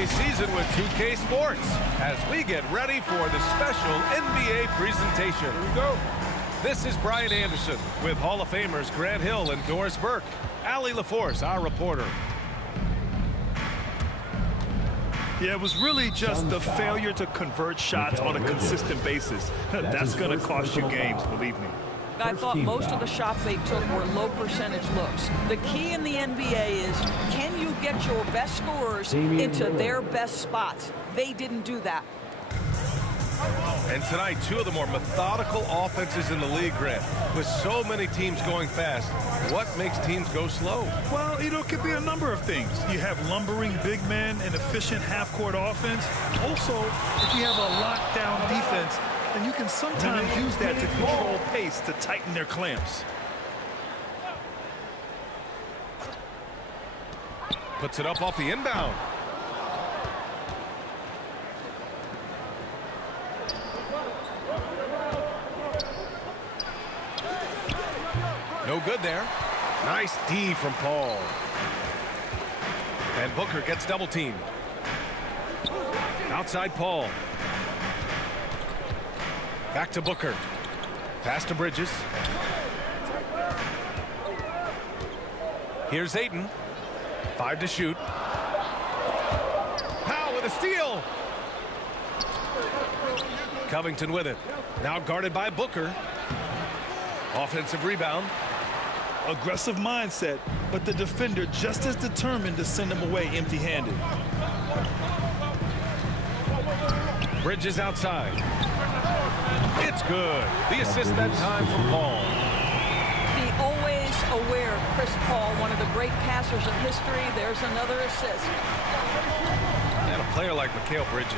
holiday season with 2K Sports as we get ready for the special NBA presentation. Here we go. This is Brian Anderson with Hall of Famers Grant Hill and Doris Burke. Allie LaForce, our reporter. Yeah, it was really just the failure to convert shots on a consistent basis. That's going to cost you games, believe me. I thought most of the shots they took were low percentage looks. The key in the NBA is, can you get your best scorers into their best spots? They didn't do that. And tonight, two of the more methodical offenses in the league, Grant. With so many teams going fast, what makes teams go slow? Well, it could be a number of things. You have lumbering big men and efficient half-court offense. Also, if you have a lockdown defense, then you can sometimes use that to control pace to tighten their clamps. Puts it up off the inbound. No good there. Nice D from Paul. And Booker gets double teamed. Outside Paul. Back to Booker. Pass to Bridges. Here's Ayton. 5 to shoot. Powell with a steal. Covington with it. Now guarded by Booker. Offensive rebound. Aggressive mindset, but the defender just as determined to send him away empty-handed. Bridges outside. It's good. The assist that time from Paul. The always aware Chris Paul, one of the great passers in history. There's another assist. And a player like Mikal Bridges,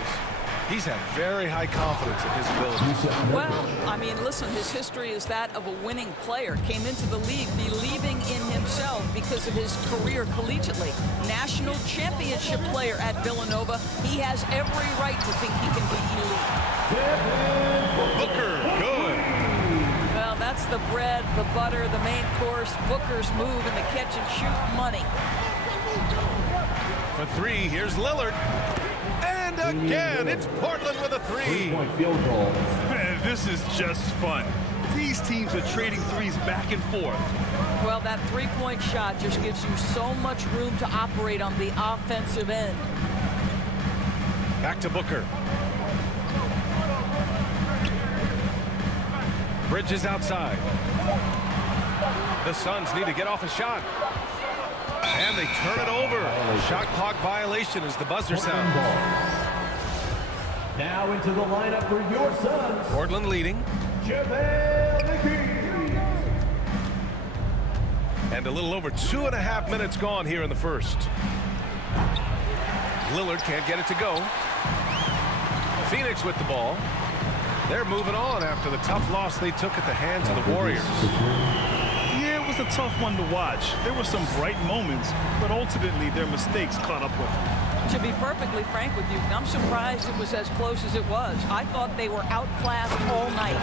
he's had very high confidence in his abilities. Well, I mean, listen, his history is that of a winning player. Came into the league believing in himself because of his career collegiately. National championship player at Villanova. He has every right to think he can be elite. Booker, good. Well, that's the bread, the butter, the main course. Booker's move in the catch and shoot money. For three, here's Lillard. And again, it's Portland with a three. Field goal. Man, this is just fun. These teams are trading threes back and forth. Well, that three-point shot just gives you so much room to operate on the offensive end. Back to Booker. Bridges outside. The Suns need to get off a shot. And they turn it over. Shot clock violation as the buzzer sounds. Now into the lineup for your Suns. Portland leading. And a little over 2.5 minutes gone here in the first. Lillard can't get it to go. Phoenix with the ball. They're moving on after the tough loss they took at the hands of the Warriors. Yeah, it was a tough one to watch. There were some bright moments, but ultimately their mistakes caught up with them. To be perfectly frank with you, I'm surprised it was as close as it was. I thought they were outclassed all night.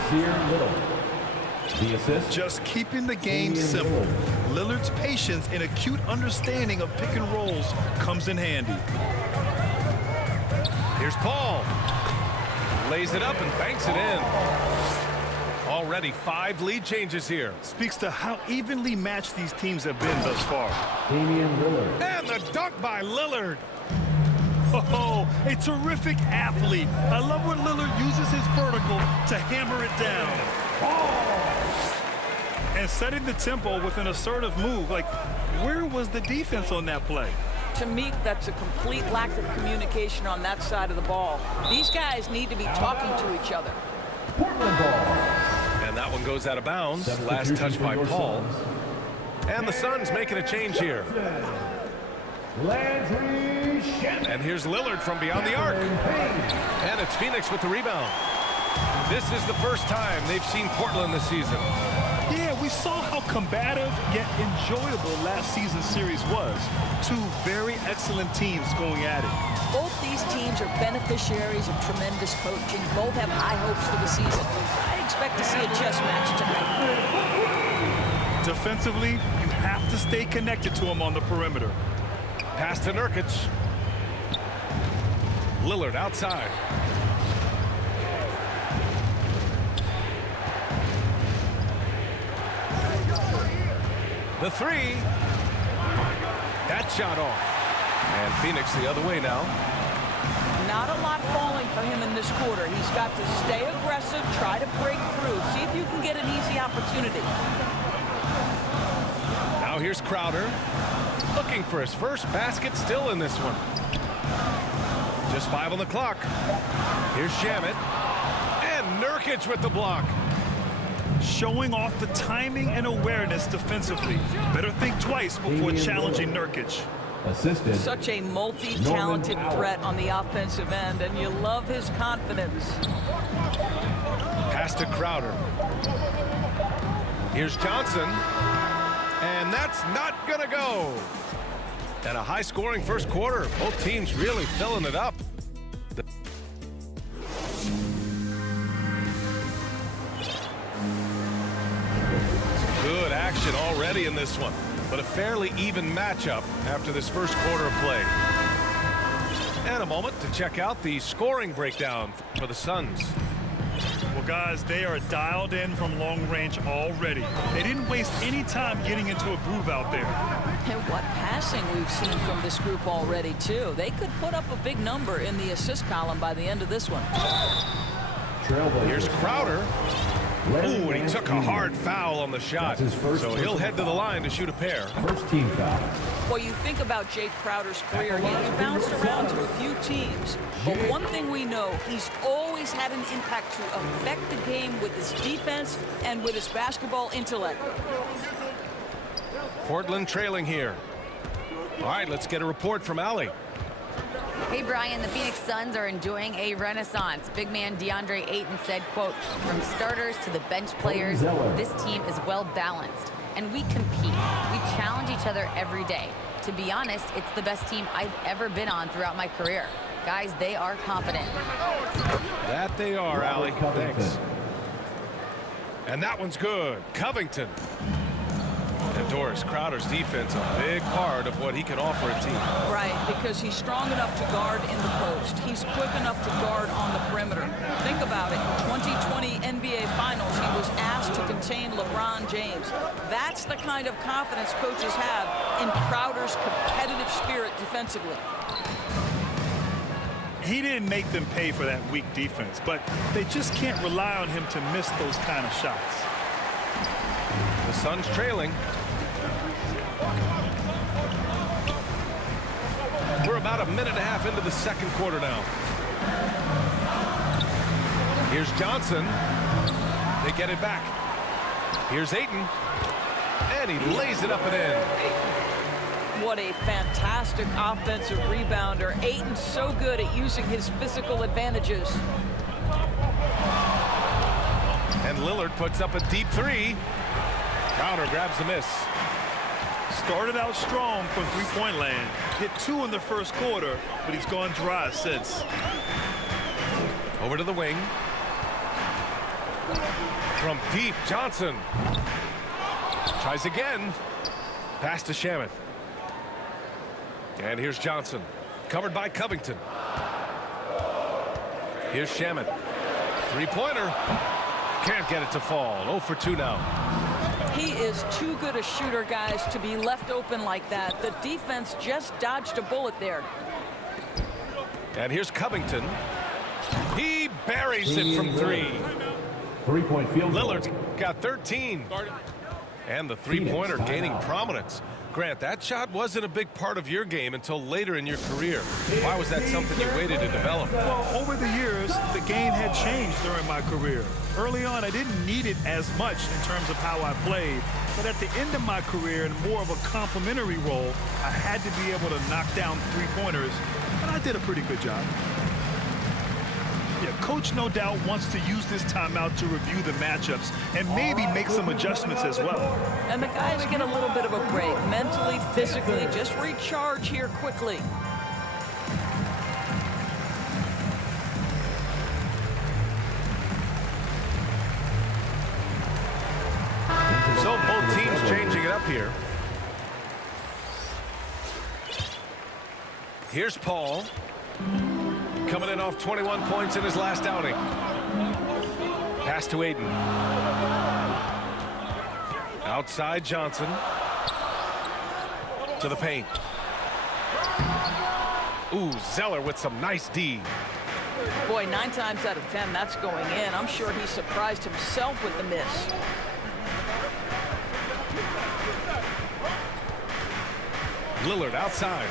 The assist. Just keeping the game simple. Lillard's patience and acute understanding of pick and rolls comes in handy. Here's Paul. Lays it up and banks it in. Already 5 lead changes here. Speaks to how evenly matched these teams have been thus far. Damian Lillard. And the dunk by Lillard. Oh, a terrific athlete. I love when Lillard uses his vertical to hammer it down. And setting the tempo with an assertive move. Like, where was the defense on that play? To me, that's a complete lack of communication on that side of the ball. These guys need to be talking to each other. Portland ball. And that one goes out of bounds. Last touch by Paul. And the Suns making a change here. And here's Lillard from beyond the arc. And it's Phoenix with the rebound. This is the first time they've seen Portland this season. Yeah, we saw how combative yet enjoyable last season's series was. Two very excellent teams going at it. Both these teams are beneficiaries of tremendous coaching. Both have high hopes for the season. I expect to see a chess match tonight. Defensively, you have to stay connected to them on the perimeter. Pass to Nurkic. Lillard outside. The three. That shot off. And Phoenix the other way now. Not a lot falling for him in this quarter. He's got to stay aggressive, try to break through, see if you can get an easy opportunity. Now here's Crowder. Looking for his first basket still in this one. Just 5 on the clock. Here's Shamet. And Nurkic with the block. Showing off the timing and awareness defensively. Better think twice before challenging Nurkic. Assisted. Such a multi-talented threat on the offensive end, and you love his confidence. Pass to Crowder. Here's Johnson. And that's not going to go. And a high-scoring first quarter. Both teams really filling it up. Good action already in this one, but a fairly even matchup after this first quarter of play. And a moment to check out the scoring breakdown for the Suns. Well, guys, they are dialed in from long range already. They didn't waste any time getting into a groove out there. And what passing we've seen from this group already, too. They could put up a big number in the assist column by the end of this one. Here's Crowder. Ooh, and he took a hard foul on the shot. So he'll head to the line to shoot a pair. First team foul. Well, you think about Jay Crowder's career, he's bounced around to a few teams. But one thing we know, he's always had an impact to affect the game with his defense and with his basketball intellect. Portland trailing here. All right, let's get a report from Allie. Hey, Brian, the Phoenix Suns are enjoying a renaissance. Big man DeAndre Ayton said, quote, "From starters to the bench players, this team is well balanced. And we compete. We challenge each other every day. To be honest, it's the best team I've ever been on throughout my career. Guys, they are confident." That they are, Allie. Thanks. And that one's good. Covington. And Doris, Crowder's defense, a big part of what he can offer a team. Right, because he's strong enough to guard in the post. He's quick enough to guard on the perimeter. Think about it. In 2020 NBA Finals, he was asked to contain LeBron James. That's the kind of confidence coaches have in Crowder's competitive spirit defensively. He didn't make them pay for that weak defense, but they just can't rely on him to miss those kind of shots. The Suns trailing. We're about a minute and a half into the second quarter now. Here's Johnson. They get it back. Here's Ayton. And he lays it up and in. What a fantastic offensive rebounder. Ayton's so good at using his physical advantages. And Lillard puts up a deep three. Crowder grabs the miss. Started out strong from three-point land. Hit 2 in the first quarter, but he's gone dry since. Over to the wing. From deep, Johnson. Tries again. Pass to Shamet. And here's Johnson. Covered by Covington. Here's Shamet. Three-pointer. Can't get it to fall. 0 for 2 now. He is too good a shooter, guys, to be left open like that. The defense just dodged a bullet there. And here's Covington. He buries it from 3. 3-point field goal. Lillard's got 13. And the three-pointer gaining prominence. Grant, that shot wasn't a big part of your game until later in your career. Why was that something you waited to develop? Well, over the years, the game had changed during my career. Early on, I didn't need it as much in terms of how I played. But at the end of my career, in more of a complementary role, I had to be able to knock down three-pointers, and I did a pretty good job. Yeah, Coach no doubt wants to use this timeout to review the matchups and maybe make some adjustments as well. And the guys get a little bit of a break, mentally, physically, just recharge here quickly. So both teams changing it up here. Here's Paul. coming in off 21 points in his last outing. Pass to Aiden. Outside Johnson. To the paint. Ooh, Zeller with some nice D. Boy, 9 times out of 10, that's going in. I'm sure he surprised himself with the miss. Lillard outside.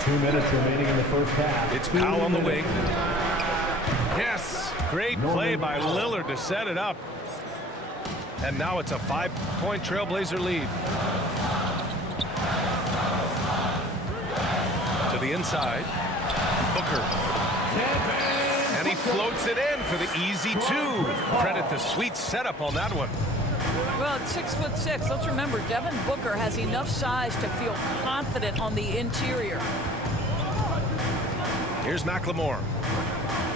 2 minutes remaining in the first half. It's Powell on the wing. Yes, great play by Lillard to set it up. And now it's a 5-point Trailblazer lead. To the inside. Booker. And he floats it in for the easy 2. Credit the sweet setup on that one. Well, at 6'6", let's remember, Devin Booker has enough size to feel confident on the interior. Here's McLemore.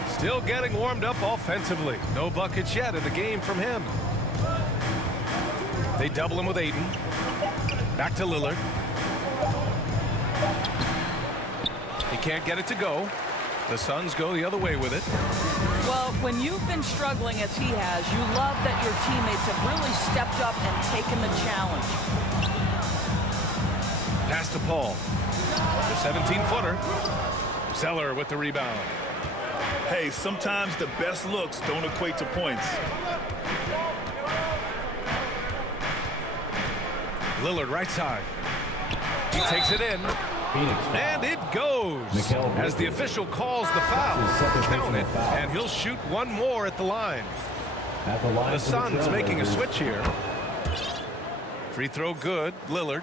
Still getting warmed up offensively. No buckets yet in the game from him. They double him with Aiden. Back to Lillard. He can't get it to go. The Suns go the other way with it. Well, when you've been struggling as he has, you love that your teammates have really stepped up and taken the challenge. Pass to Paul. The 17-footer. Zeller with the rebound. Hey, sometimes the best looks don't equate to points. Lillard right side. He takes it in. Phoenix. And it goes as the official calls the foul. Count it, and he'll shoot one more at the line. At the line The for Suns making a Trailblazers. switch here. Free throw good. Lillard.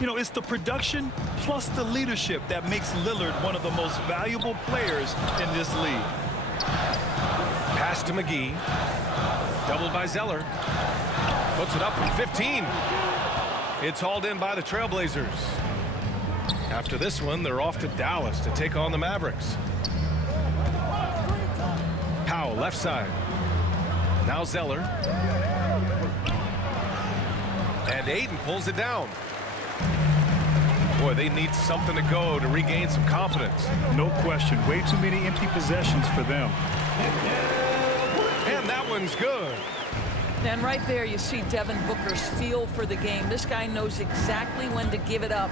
You know, it's the production plus the leadership that makes Lillard one of the most valuable players in this league. Pass to McGee. Doubled by Zeller. Puts it up from 15. It's hauled in by the Trailblazers. After this one, they're off to Dallas to take on the Mavericks. Powell, left side. Now Zeller. And Aiden pulls it down. Boy, they need something to go to regain some confidence. No question. Way too many empty possessions for them. And that one's good. And right there, you see Devin Booker's feel for the game. This guy knows exactly when to give it up.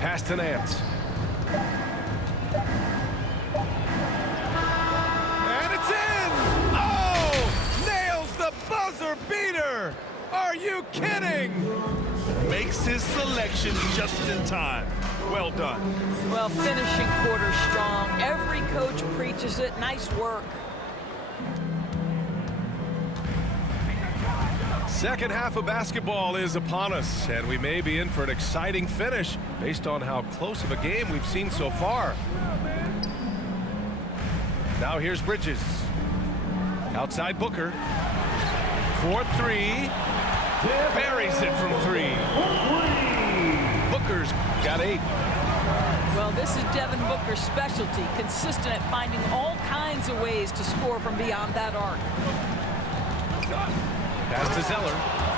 Pass to Nance. And it's in! Oh! Nails the buzzer beater! Are you kidding? Makes his selection just in time. Well done. Well, finishing quarter strong. Every coach preaches it. Nice work. Second half of basketball is upon us, and we may be in for an exciting finish based on how close of a game we've seen so far. Now here's Bridges. Outside Booker. 4-3. Buries it from 3. Booker's got 8. Well, this is Devin Booker's specialty, consistent at finding all kinds of ways to score from beyond that arc. Pass to Zeller.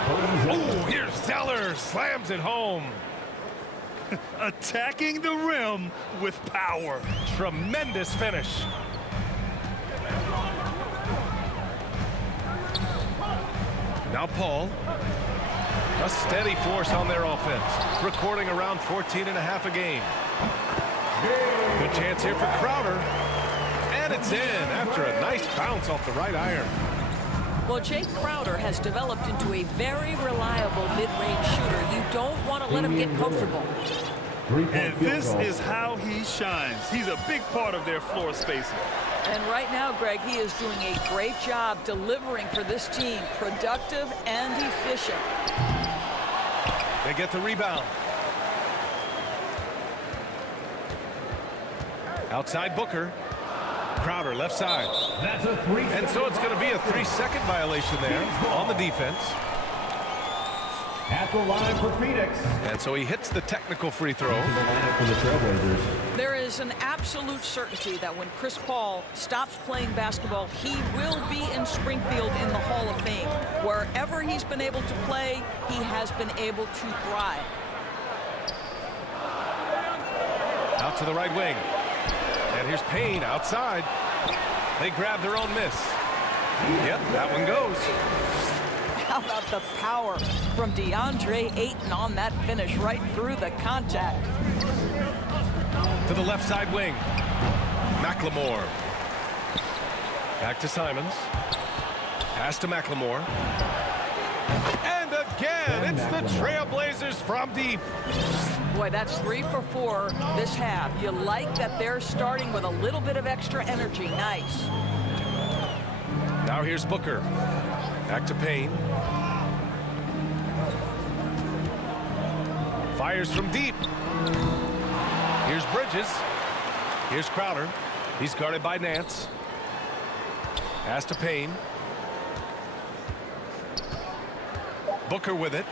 Oh, here's Zeller. Slams it home. Attacking the rim with power. Tremendous finish. Now Paul. A steady force on their offense. Recording around 14 and a half a game. Good chance here for Crowder. And it's in after a nice bounce off the right iron. Well, Jake Crowder has developed into a very reliable mid-range shooter. You don't want to let him get comfortable. And this is how he shines. He's a big part of their floor spacing. And right now, Greg, he is doing a great job delivering for this team. Productive and efficient. They get the rebound. Outside Booker. Crowder left side. That's a 3. And so it's going to be a 3-second violation there on the defense. At the line for Phoenix. And so he hits the technical free throw. To the lineup for the Trailblazers. There is an absolute certainty that when Chris Paul stops playing basketball, he will be in Springfield in the Hall of Fame. Wherever he's been able to play, he has been able to thrive. Out to the right wing. And here's Payne outside. They grab their own miss. Yep, that one goes. How about the power from DeAndre Ayton on that finish right through the contact? To the left side wing. McLemore. Back to Simons. Pass to McLemore. And again, it's the Trailblazers from deep. Boy, that's 3 for 4 this half. You like that they're starting with a little bit of extra energy. Nice. Now here's Booker. Back to Payne. Fires from deep. Here's Bridges. Here's Crowder. He's guarded by Nance. Pass to Payne. Booker with it.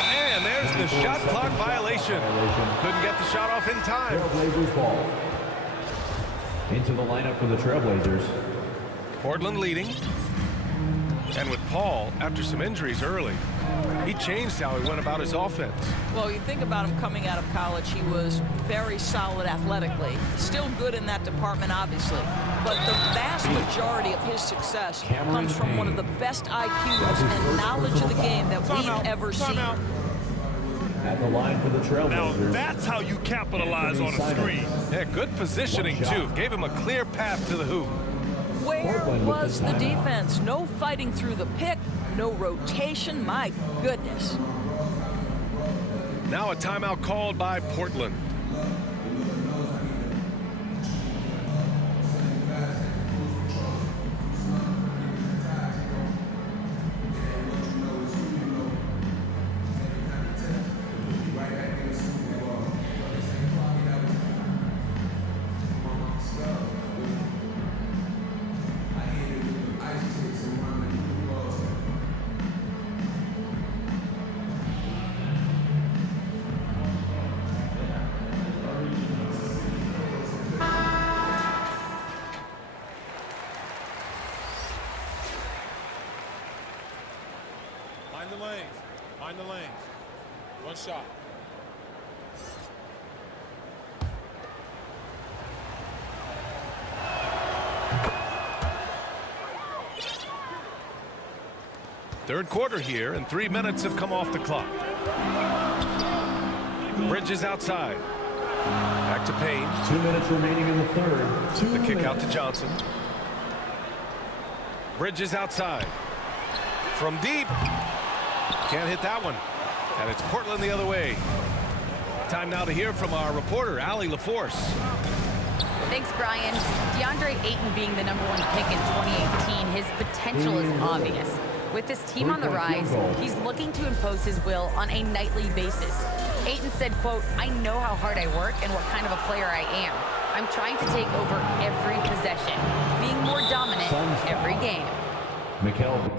And there's the shot clock violation. Couldn't get the shot off in time. Trailblazers ball. Into the lineup for the Trailblazers. Portland leading. And with Paul, after some injuries early, he changed how he went about his offense. Well, you think about him coming out of college, he was very solid athletically. Still good in that department, obviously. But the vast majority of his success comes from one of the best IQs and knowledge of the game that we've ever seen. At the line for the Trailblazers. Now that's how you capitalize on a screen. Yeah, good positioning, too. Gave him a clear path to the hoop. Where was the defense? No fighting through the pick, no rotation. My goodness. Now a timeout called by Portland. Find the lanes. Find the lanes. One shot. Third quarter here, and 3 minutes have come off the clock. Bridges outside. Back to Payne. 2 minutes remaining in the third. The kick out to Johnson. Bridges outside. From deep. Can't hit that one. And it's Portland the other way. Time now to hear from our reporter, Allie LaForce. Thanks, Brian. DeAndre Ayton being the #1 pick in 2018, his potential is obvious. With this team on the rise, he's looking to impose his will on a nightly basis. Ayton said, quote, "I know how hard I work and what kind of a player I am. I'm trying to take over every possession, being more dominant every game." McKelvey.